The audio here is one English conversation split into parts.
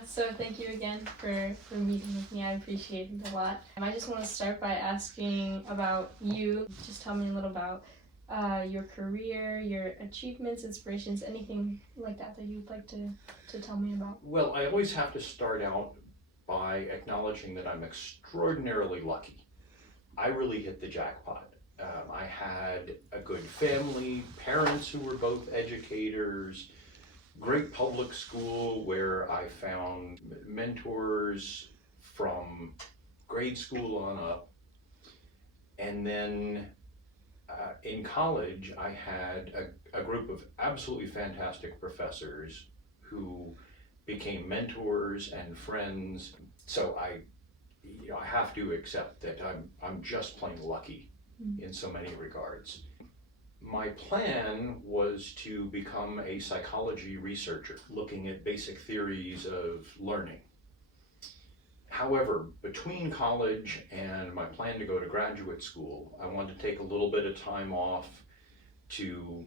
So thank you again for meeting with me. I appreciate it a lot. I just want to start by asking about you. Just tell me a little about your career, your achievements, inspirations, anything like that that you'd like to tell me about. Well, I always have to start out by acknowledging that I'm extraordinarily lucky. I really hit the jackpot. I had a good family, parents who were both educators, great public school where I found mentors from grade school on up. And then in college, I had a group of absolutely fantastic professors who became mentors and friends. So I have to accept that I'm just plain lucky in so many regards. My plan was to become a psychology researcher, looking at basic theories of learning. However, between college and my plan to go to graduate school, I wanted to take a little bit of time off to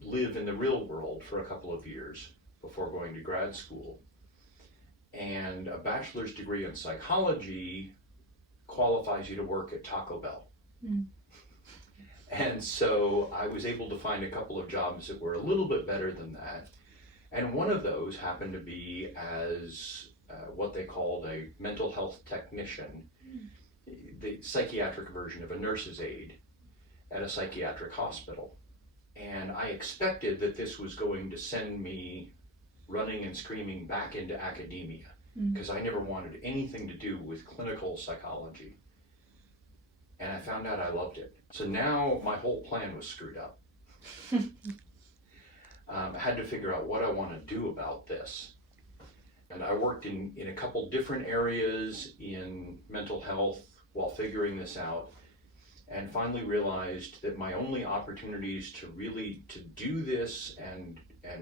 live in the real world for a couple of years before going to grad school. And a bachelor's degree in psychology qualifies you to work at Taco Bell. And so I was able to find a couple of jobs that were a little bit better than that. And one of those happened to be as what they called a mental health technician, the psychiatric version of a nurse's aide at a psychiatric hospital. And I expected that this was going to send me running and screaming back into academia, because I never wanted anything to do with clinical psychology. And I found out I loved it. So now my whole plan was screwed up. I had to figure out what I want to do about this. And I worked in a couple different areas in mental health while figuring this out, and finally realized that my only opportunities to really to do this and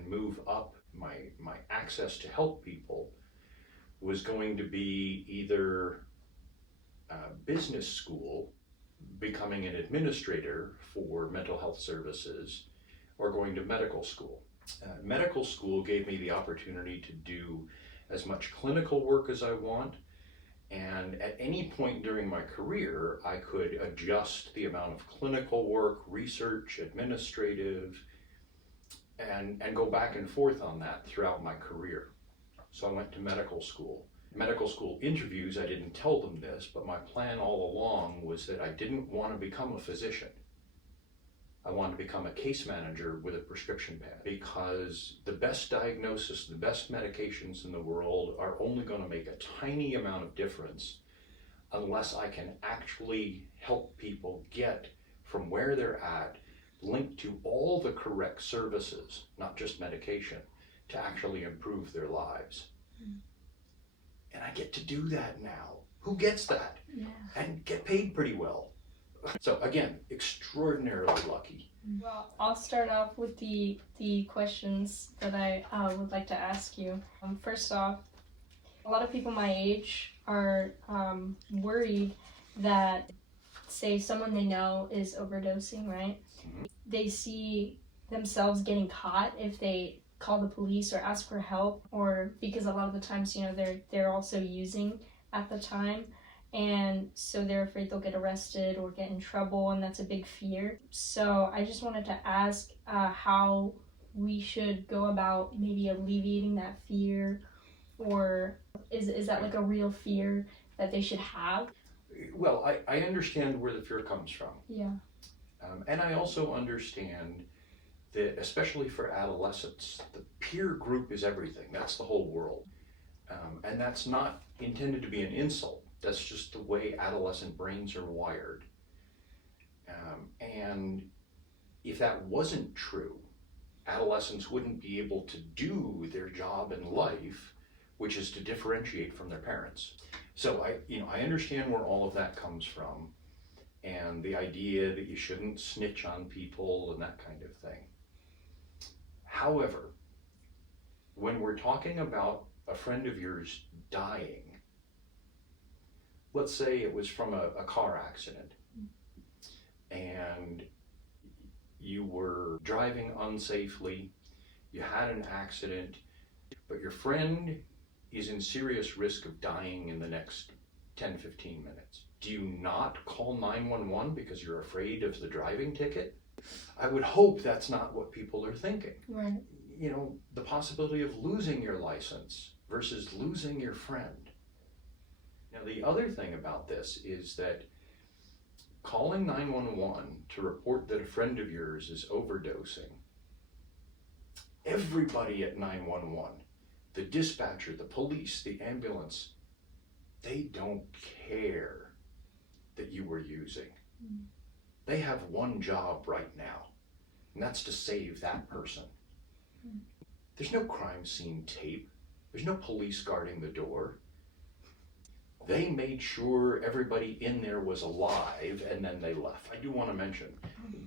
move up my access to help people was going to be either business school, becoming an administrator for mental health services, or going to medical school. Medical school gave me the opportunity to do as much clinical work as I want, and at any point during my career, I could adjust the amount of clinical work, research, administrative, and go back and forth on that throughout my career. So I went to medical school. Medical school interviews, I didn't tell them this, but my plan all along was that I didn't want to become a physician. I wanted to become a case manager with a prescription pad, because the best diagnosis, the best medications in the world are only going to make a tiny amount of difference unless I can actually help people get from where they're at, linked to all the correct services, not just medication, to actually improve their lives. And I get to do that now. Who gets that? Yeah. And get paid pretty well. So again, extraordinarily lucky. Well, I'll start off with the questions that I would like to ask you. First off, a lot of people my age are worried that, say, someone they know is overdosing, right? They see themselves getting caught if they call the police or ask for help, or because a lot of the times, they're also using at the time. And so they're afraid they'll get arrested or get in trouble, and that's a big fear. So I just wanted to ask how we should go about maybe alleviating that fear, or is that like a real fear that they should have? Well, I understand where the fear comes from. Yeah. And I also understand that, especially for adolescents, the peer group is everything. That's the whole world. And that's not intended to be an insult. That's just the way adolescent brains are wired. And if that wasn't true, adolescents wouldn't be able to do their job in life, which is to differentiate from their parents. So I understand where all of that comes from, and the idea that you shouldn't snitch on people and that kind of thing. However, when we're talking about a friend of yours dying, let's say it was from a car accident, and you were driving unsafely, you had an accident, but your friend is in serious risk of dying in the next 10-15 minutes. Do you not call 911 because you're afraid of the driving ticket? I would hope that's not what people are thinking. Right. You know, the possibility of losing your license versus losing your friend. Now, the other thing about this is that calling 911 to report that a friend of yours is overdosing, everybody at 911, the dispatcher, the police, the ambulance, they don't care that you were using. Mm. They have one job right now, and that's to save that person. Mm. There's no crime scene tape. There's no police guarding the door. They made sure everybody in there was alive, and then they left. I do want to mention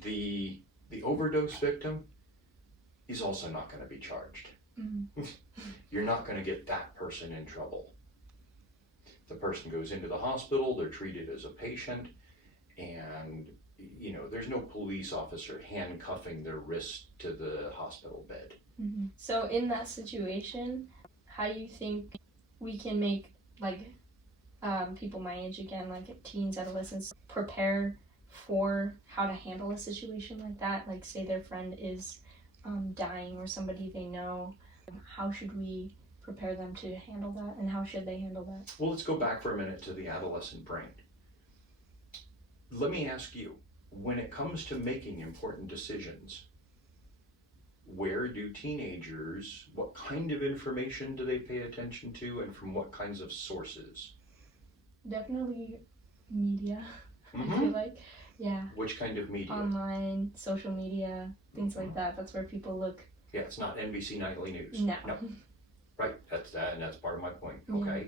the overdose victim is also not going to be charged. Mm. You're not going to get that person in trouble. The person goes into the hospital, they're treated as a patient, and you know, there's no police officer handcuffing their wrist to the hospital bed. Mm-hmm. So in that situation, how do you think we can make people my age again, like teens, adolescents, prepare for how to handle a situation like that? Like say their friend is dying or somebody they know. How should we prepare them to handle that, and how should they handle that? Well, let's go back for a minute to the adolescent brain. Let me ask you, when it comes to making important decisions, where do teenagers, what kind of information do they pay attention to, and from what kinds of sources? Definitely media. Mm-hmm. I feel like, yeah. Which kind of media? Online, social media, things like that. That's where people look. Yeah, it's not NBC Nightly News. No. Right, that's part of my point. Yeah. Okay.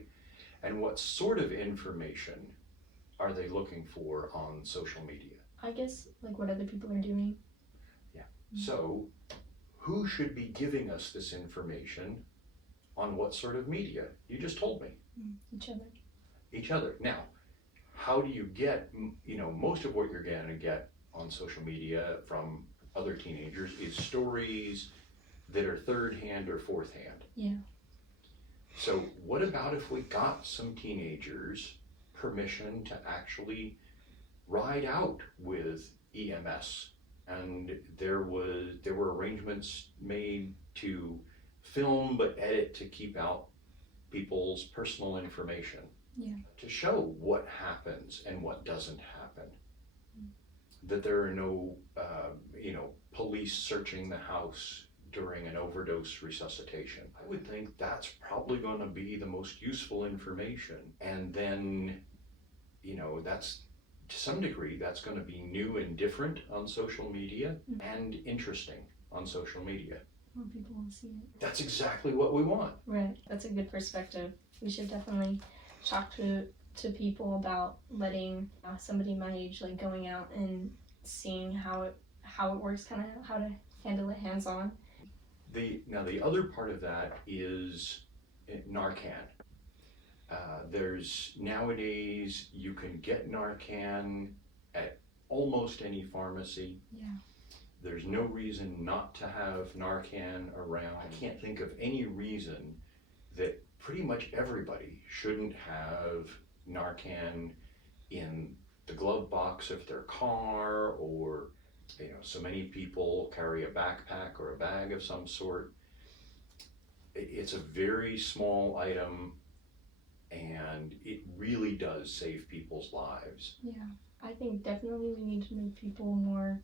And what sort of information are they looking for on social media? I guess like what other people are doing. Yeah. So who should be giving us this information on what sort of media? You just told me. Each other. Each other. Now, how do you get, you know, most of what you're going to get on social media from other teenagers is stories that are third hand or fourth hand. Yeah. So what about if we got some teenagers permission to actually ride out with EMS, and there were arrangements made to film but edit to keep out people's personal information, to show what happens and what doesn't happen, that there are no police searching the house during an overdose resuscitation. I would think that's probably going to be the most useful information. And then, you know, that's to some degree, that's going to be new and different on social media and interesting on social media. More people will see it. That's exactly what we want. Right. That's a good perspective. We should definitely talk to people about letting somebody my age, like going out and seeing how it works, kind of how to handle it hands-on. Now the other part of that is Narcan. There's nowadays you can get Narcan at almost any pharmacy. Yeah. There's no reason not to have Narcan around. I can't think of any reason that pretty much everybody shouldn't have Narcan in the glove box of their car, or you know, so many people carry a backpack or a bag of some sort. It's a very small item, and it really does save people's lives. Yeah, I think definitely we need to make people more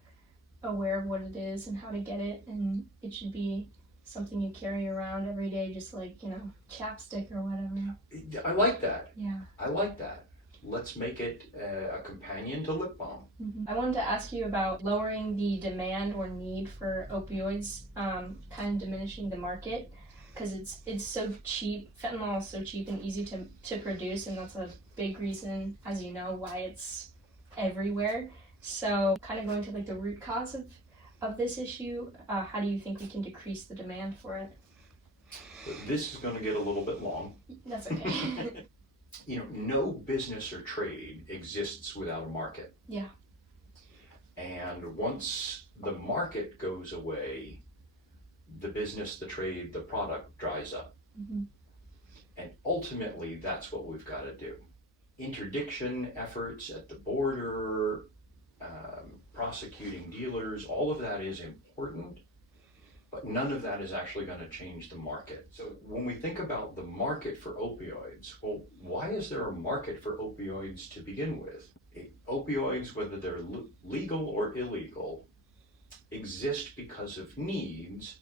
aware of what it is and how to get it, and it should be something you carry around every day, just like, you know, chapstick or whatever. I like that. Yeah. I like that. Let's make it a companion to lip balm. Mm-hmm. I wanted to ask you about lowering the demand or need for opioids, kind of diminishing the market, because it's so cheap. Fentanyl is so cheap and easy to produce, and that's a big reason, as you know, why it's everywhere. So kind of going to like the root cause of this issue, how do you think we can decrease the demand for it? This is going to get a little bit long. That's okay. You know, no business or trade exists without a market. Yeah. And once the market goes away, the business, the trade, the product dries up. Mm-hmm. And ultimately, that's what we've got to do. Interdiction efforts at the border, prosecuting dealers, all of that is important, but none of that is actually going to change the market. So when we think about the market for opioids, well, why is there a market for opioids to begin with? Opioids, whether they're legal or illegal, exist because of needs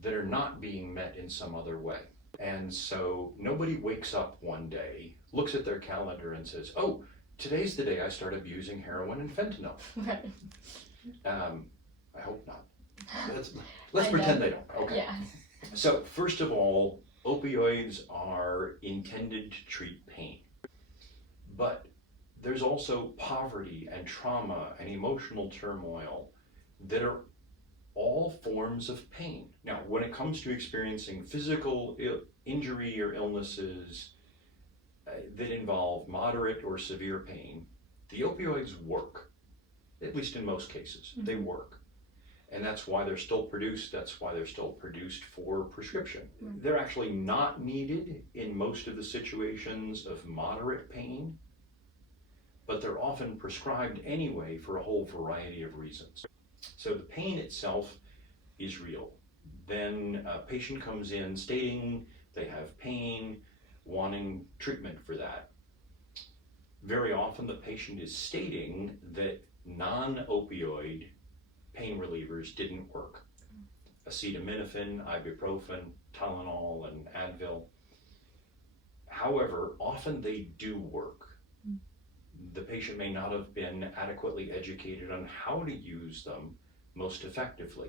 that are not being met in some other way. And so nobody wakes up one day, looks at their calendar and says, oh, today's the day I start abusing heroin and fentanyl. I hope not. Let's pretend they don't. Okay. Yeah. So first of all, opioids are intended to treat pain. But there's also poverty and trauma and emotional turmoil that are all forms of pain. Now, when it comes to experiencing physical injury or illnesses that involve moderate or severe pain, the opioids work, at least in most cases. Mm-hmm. They work. And that's why they're still produced. That's why they're still produced for prescription. Mm-hmm. They're actually not needed in most of the situations of moderate pain, but they're often prescribed anyway for a whole variety of reasons. So the pain itself is real. Then a patient comes in stating they have pain, wanting treatment for that. Very often the patient is stating that non-opioid pain relievers didn't work. Acetaminophen, ibuprofen, Tylenol, and Advil. However, often they do work. The patient may not have been adequately educated on how to use them most effectively.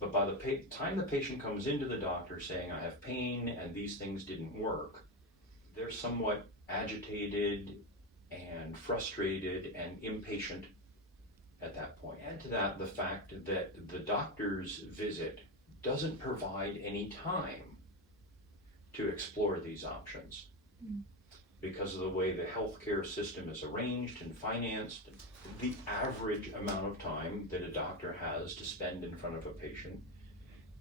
But by the time the patient comes into the doctor saying, I have pain and these things didn't work, they're somewhat agitated and frustrated and impatient at that point. Add to that the fact that the doctor's visit doesn't provide any time to explore these options. Because of the way the healthcare system is arranged and financed, the average amount of time that a doctor has to spend in front of a patient,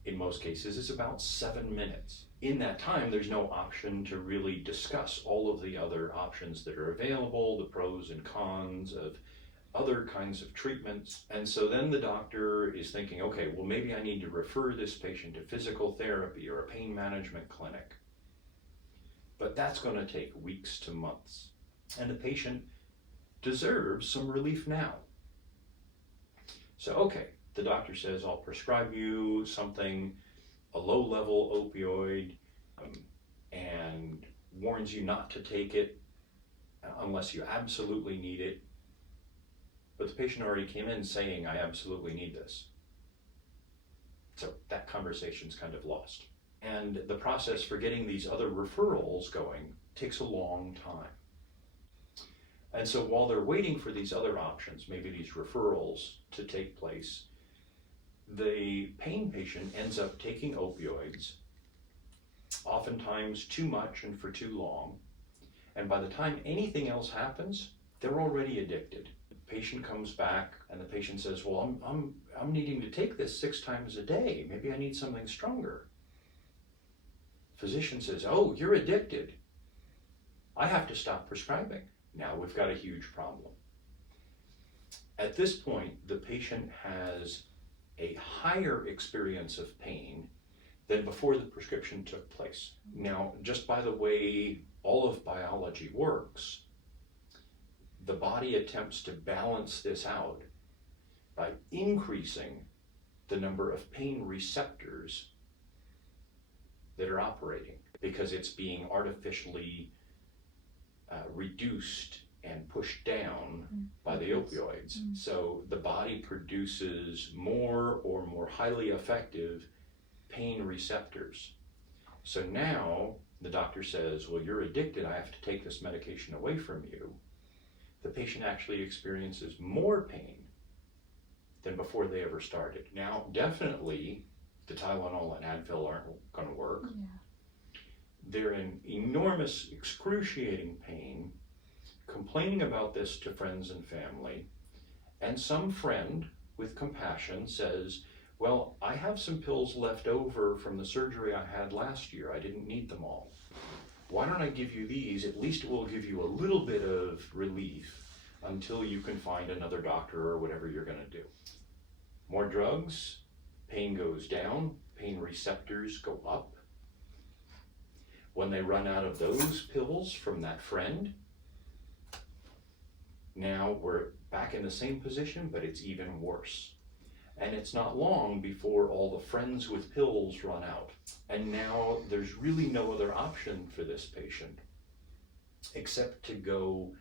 in most cases, is about 7 minutes. In that time, there's no option to really discuss all of the other options that are available, the pros and cons of other kinds of treatments. And so then the doctor is thinking, okay, well, maybe I need to refer this patient to physical therapy or a pain management clinic. But that's going to take weeks to months. And the patient deserves some relief now. So, okay, the doctor says, I'll prescribe you something, a low-level opioid, and warns you not to take it unless you absolutely need it. But the patient already came in saying, I absolutely need this. So that conversation's kind of lost. And the process for getting these other referrals going takes a long time. And so while they're waiting for these other options, maybe these referrals to take place, the pain patient ends up taking opioids, oftentimes too much and for too long. And by the time anything else happens, they're already addicted. The patient comes back and the patient says, well, I'm needing to take this 6 times a day. Maybe I need something stronger. Physician says, oh, you're addicted. I have to stop prescribing. Now we've got a huge problem. At this point, the patient has a higher experience of pain than before the prescription took place. Now, just by the way all of biology works, the body attempts to balance this out by increasing the number of pain receptors that are operating, because it's being artificially reduced and pushed down by the opioids. So the body produces more or more highly effective pain receptors. So now the doctor says, well, you're addicted, I have to take this medication away from you. The patient actually experiences more pain than before they ever started. Now, definitely, the Tylenol and Advil aren't going to work. Yeah. They're in enormous, excruciating pain, complaining about this to friends and family, and some friend with compassion says, Well, I have some pills left over from the surgery I had last year. I didn't need them all. Why don't I give you these? At least it will give you a little bit of relief until you can find another doctor or whatever you're going to do. More drugs, pain goes down, pain receptors go up. When they run out of those pills from that friend, now we're back in the same position, but it's even worse. And it's not long before all the friends with pills run out. And now there's really no other option for this patient except to go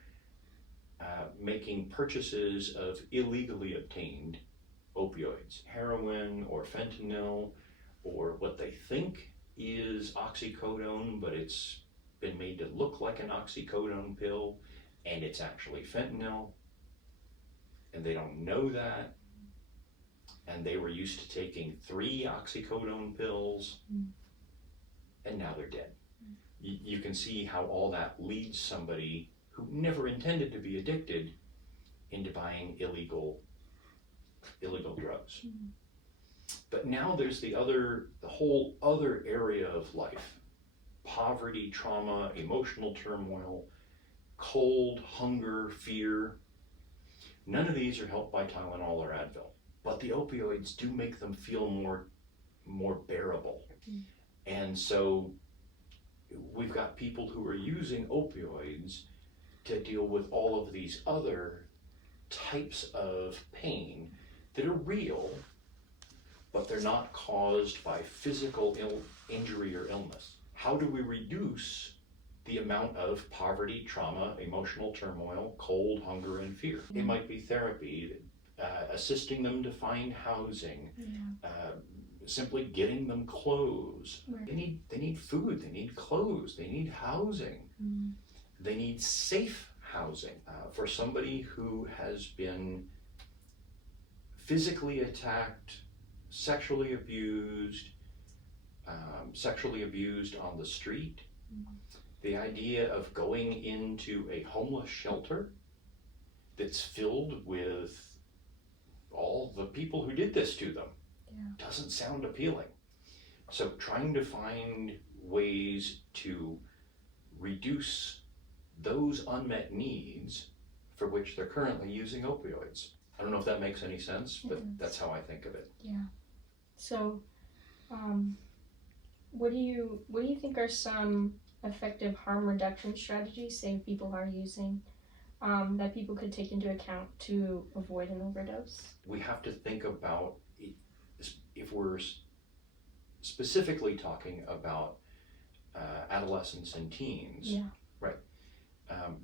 making purchases of illegally obtained opioids, heroin or fentanyl, or what they think is oxycodone, but it's been made to look like an oxycodone pill, and it's actually fentanyl, and they don't know that, and they were used to taking 3 oxycodone pills, and now they're dead. You can see how all that leads somebody who never intended to be addicted into buying illegal drugs. But now there's the whole other area of life: poverty, trauma, emotional turmoil, cold, hunger, fear. None of these are helped by Tylenol or Advil, but the opioids do make them feel more bearable. And so we've got people who are using opioids to deal with all of these other types of pain that are real, but they're not caused by physical injury or illness. How do we reduce the amount of poverty, trauma, emotional turmoil, cold, hunger, and fear? It might be therapy, assisting them to find housing, simply getting them clothes. They need food, they need clothes, they need housing. They need safe housing. For somebody who has been physically attacked, sexually abused on the street, the idea of going into a homeless shelter that's filled with all the people who did this to them doesn't sound appealing. So trying to find ways to reduce those unmet needs for which they're currently using opioids. I don't know if that makes any sense, but that's how I think of it. Yeah. So, what do you think are some effective harm reduction strategies, say people are using, that people could take into account to avoid an overdose? We have to think about, if we're specifically talking about adolescents and teens, right?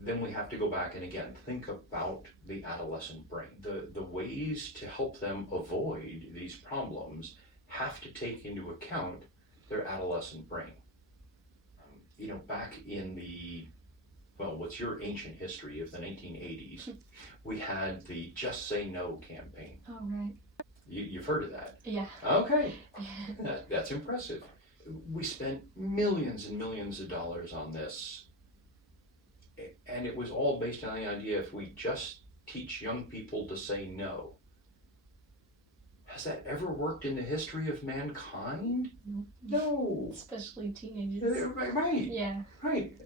Then we have to go back and again think about the adolescent brain. The ways to help them avoid these problems have to take into account their adolescent brain. Back in what's your ancient history of the 1980s, we had the Just Say No campaign. Oh, right. You've heard of that? Yeah. Okay. That's impressive. We spent millions and millions of dollars on this, and it was all based on the idea if we just teach young people to say no. Has that ever worked in the history of mankind? No. Especially teenagers. Right. Yeah. Right.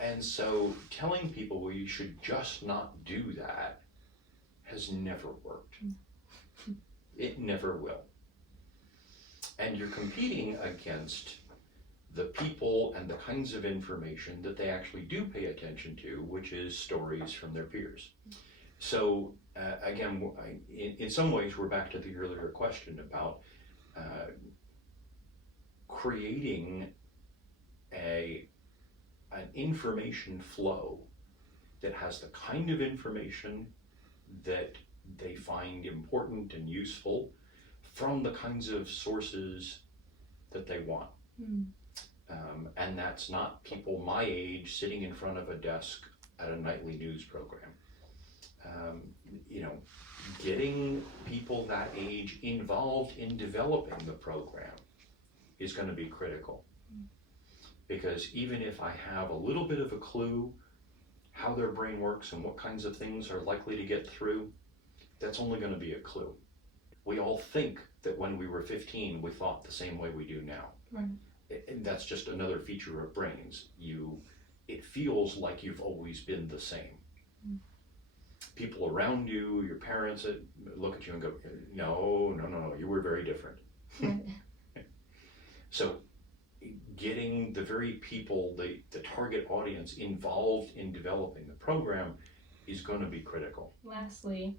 And so telling people we should just not do that has never worked. It never will. And you're competing against the people and the kinds of information that they actually do pay attention to, which is stories from their peers. So again, in some ways, we're back to the earlier question about creating an information flow that has the kind of information that they find important and useful from the kinds of sources that they want. And that's not people my age sitting in front of a desk at a nightly news program. Getting people that age involved in developing the program is going to be critical. Because even if I have a little bit of a clue how their brain works and what kinds of things are likely to get through, that's only going to be a clue. we all think that when we were 15, we thought the same way we do now. Right. And that's just another feature of brains. It feels like you've always been the same. Mm. People around you, your parents look at you and go, no, you were very different. Right. So getting the very people, the target audience involved in developing the program is going to be critical. Lastly,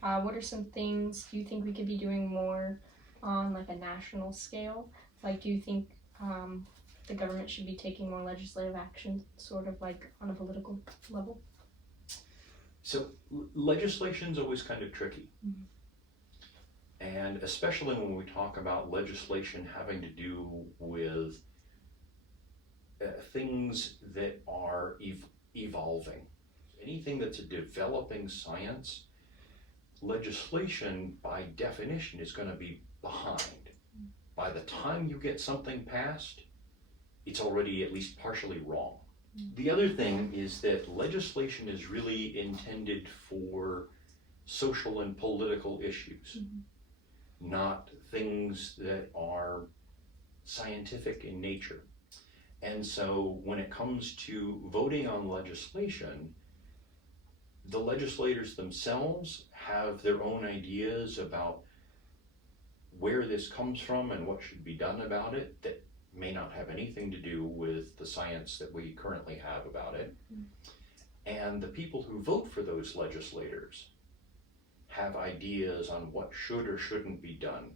what are some things do you think we could be doing more on like a national scale? Like, do you think the government should be taking more legislative action, sort of like on a political level? So legislation's always kind of tricky. Mm-hmm. And especially when we talk about legislation having to do with things that are evolving. Anything that's a developing science, legislation by definition is going to be behind. By the time you get something passed, it's already at least partially wrong. The other thing is that legislation is really intended for social and political issues, not things that are scientific in nature. And so when it comes to voting on legislation, the legislators themselves have their own ideas about where this comes from and what should be done about it that may not have anything to do with the science that we currently have about it. And the people who vote for those legislators have ideas on what should or shouldn't be done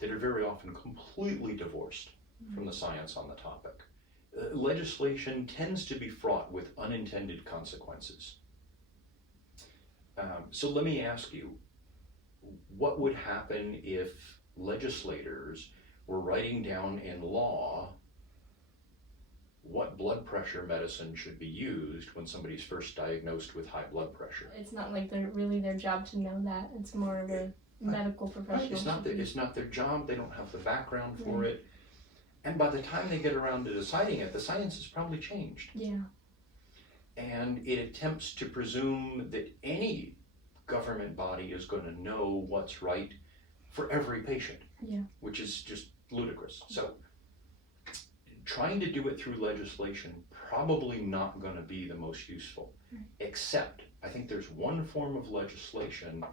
that are very often completely divorced from the science on the topic. Legislation tends to be fraught with unintended consequences. So let me ask you, what would happen if legislators were writing down in law what blood pressure medicine should be used when somebody's first diagnosed with high blood pressure? It's not like they're really their job to know that. It's more of a medical professional. It's not their job. They don't have the background for it. And by the time they get around to deciding it, the science has probably changed. Yeah. And it attempts to presume that any government body is going to know what's right for every patient, which is just ludicrous. So trying to do it through legislation, probably not going to be the most useful, except I think there's one form of legislation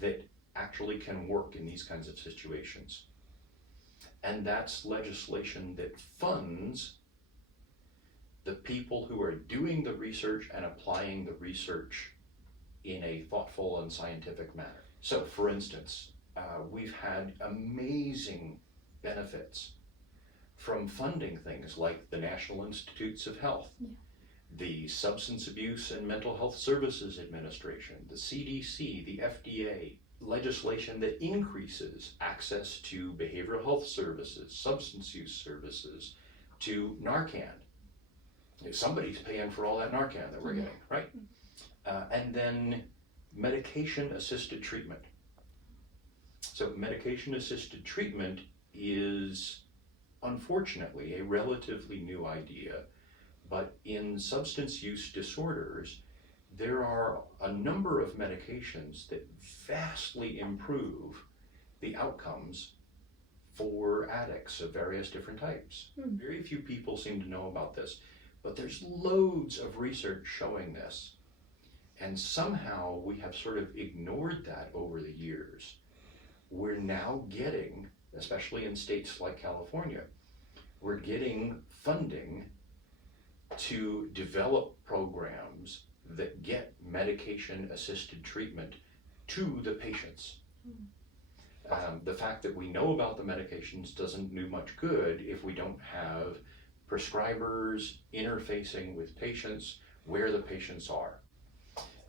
that actually can work in these kinds of situations. And that's legislation that funds the people who are doing the research and applying the research in a thoughtful and scientific manner. So for instance, we've had amazing benefits from funding things like the National Institutes of Health, the Substance Abuse and Mental Health Services Administration, the CDC, the FDA, legislation that increases access to behavioral health services, substance use services, to Narcan. Somebody's paying for all that Narcan that we're getting, right? And then medication-assisted treatment. So medication-assisted treatment is unfortunately a relatively new idea, but in substance use disorders, there are a number of medications that vastly improve the outcomes for addicts of various different types. Very few people seem to know about this, but there's loads of research showing this. And somehow we have sort of ignored that over the years. We're now getting, especially in states like California, we're getting funding to develop programs that get medication-assisted treatment to the patients. The fact that we know about the medications doesn't do much good if we don't have prescribers interfacing with patients where the patients are.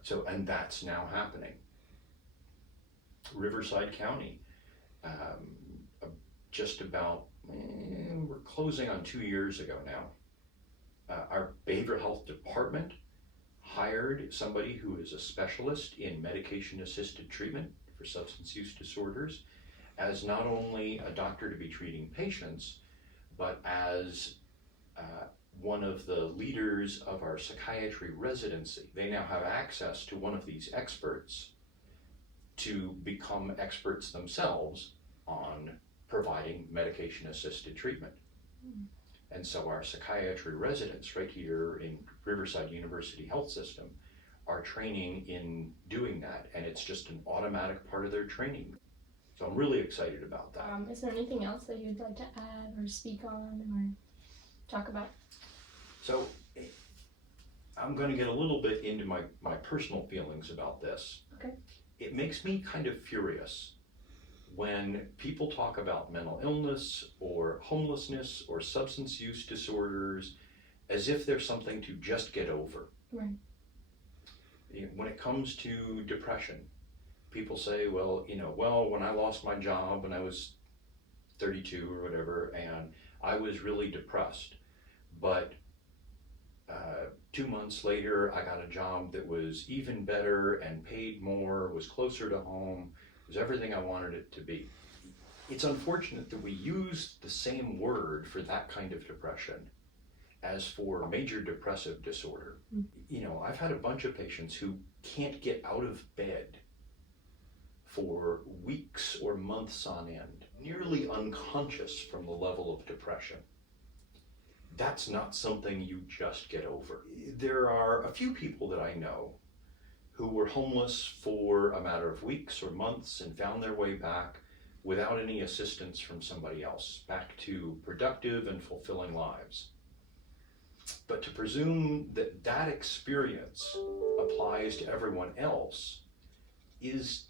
So, and that's now happening. Riverside County, just about, we're closing on 2 years ago now. Our behavioral health department hired somebody who is a specialist in medication-assisted treatment for substance use disorders as not only a doctor to be treating patients, but as one of the leaders of our psychiatry residency. They now have access to one of these experts to become experts themselves on providing medication-assisted treatment. And so our psychiatry residents right here in Riverside University Health System are training in doing that, and it's just an automatic part of their training. So I'm really excited about that. Is there anything else that you'd like to add or speak on or talk about? So I'm going to get a little bit into my personal feelings about this. Okay. It makes me kind of furious when people talk about mental illness or homelessness or substance use disorders as if there's something to just get over. Right. When it comes to depression, people say, well, when I lost my job when I was 32 or whatever, and I was really depressed, but 2 months later, I got a job that was even better and paid more, was closer to home, was everything I wanted it to be. It's unfortunate that we use the same word for that kind of depression as for major depressive disorder. I've had a bunch of patients who can't get out of bed for weeks or months on end, nearly unconscious from the level of depression. That's not something you just get over. There are a few people that I know who were homeless for a matter of weeks or months and found their way back without any assistance from somebody else, back to productive and fulfilling lives. But to presume that that experience applies to everyone else is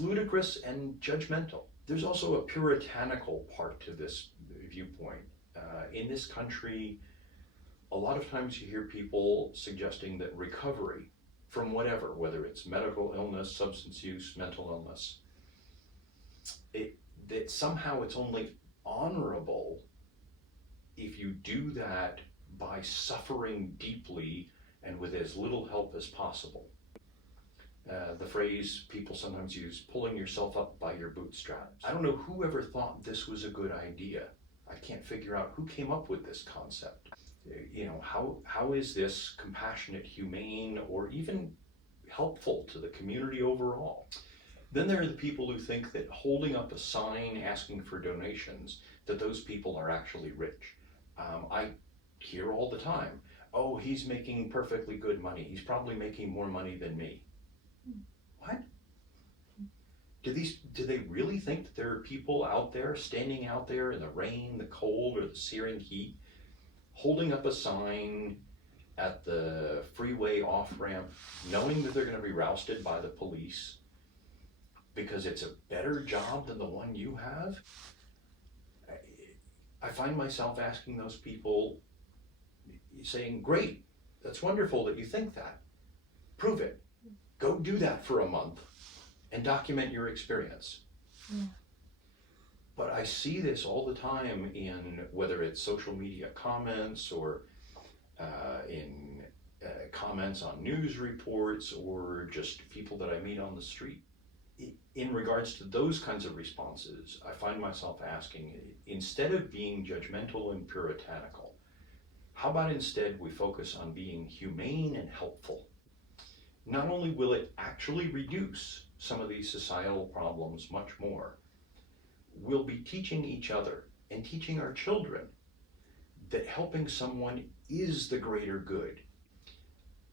ludicrous and judgmental. There's also a puritanical part to this viewpoint. In this country, a lot of times you hear people suggesting that recovery from whatever, whether it's medical illness, substance use, mental illness, that somehow it's only honorable if you do that by suffering deeply and with as little help as possible. The phrase people sometimes use, pulling yourself up by your bootstraps. I don't know who ever thought this was a good idea. I can't figure out who came up with this concept. How is this compassionate, humane, or even helpful to the community overall? Then there are the people who think that holding up a sign asking for donations, that those people are actually rich. I hear all the time, oh, he's making perfectly good money. He's probably making more money than me. What? Do they really think that there are people out there, standing out there in the rain, the cold, or the searing heat, holding up a sign at the freeway off-ramp, knowing that they're going to be rousted by the police because it's a better job than the one you have? I find myself asking those people, saying, great, that's wonderful that you think that. Prove it. Go do that for a month and document your experience. Yeah. But I see this all the time in whether it's social media comments or in comments on news reports or just people that I meet on the street. In regards to those kinds of responses, I find myself asking, instead of being judgmental and puritanical, how about instead we focus on being humane and helpful? Not only will it actually reduce some of these societal problems much more, we'll be teaching each other and teaching our children that helping someone is the greater good.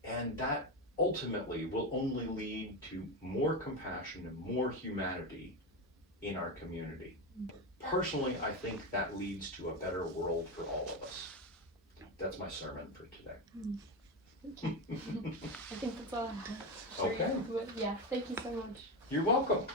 And that ultimately will only lead to more compassion and more humanity in our community. Personally, I think that leads to a better world for all of us. That's my sermon for today. Thank you. I think that's all I have. Okay. Yeah, thank you so much. You're welcome.